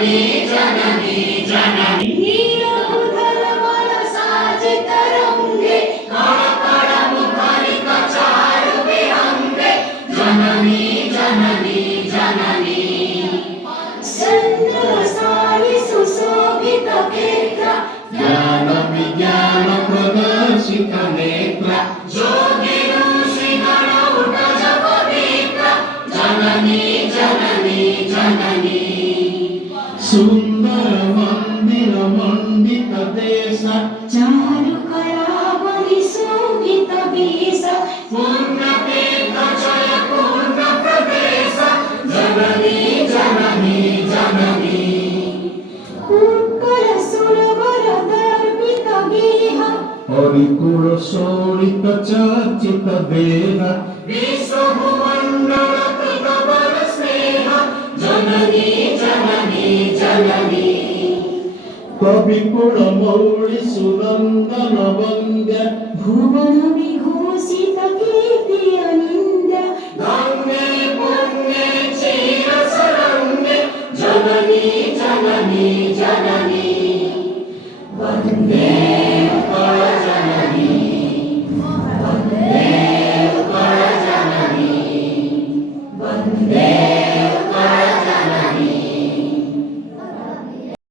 जननी जननी नीलोधर बल साजित रंगे कण कण मुखरित चारु विहंगे जननी जननी जननी चंद्रसारि सुशोभित नेत्र ज्ञान विज्ञान प्रदर्शित नेत्र जोगी ऋषि गण उठ जपनेत्र जननी जननी जननी सुंदर मंदिर मंडित देश चारु कलावली शोभित वेश पूर्ण तीर्थ जय पूर्ण प्रदेश जननी जननी जननी उत्कल सुरवर दर्पित गेह हरिकुल शोणित चर्चित देह विश्व भुमंडल कृत बल स्नेह जननी जननी जननी कविकुल मौळि सुनंदन वंद्य भुवन विभूषित कीर्ति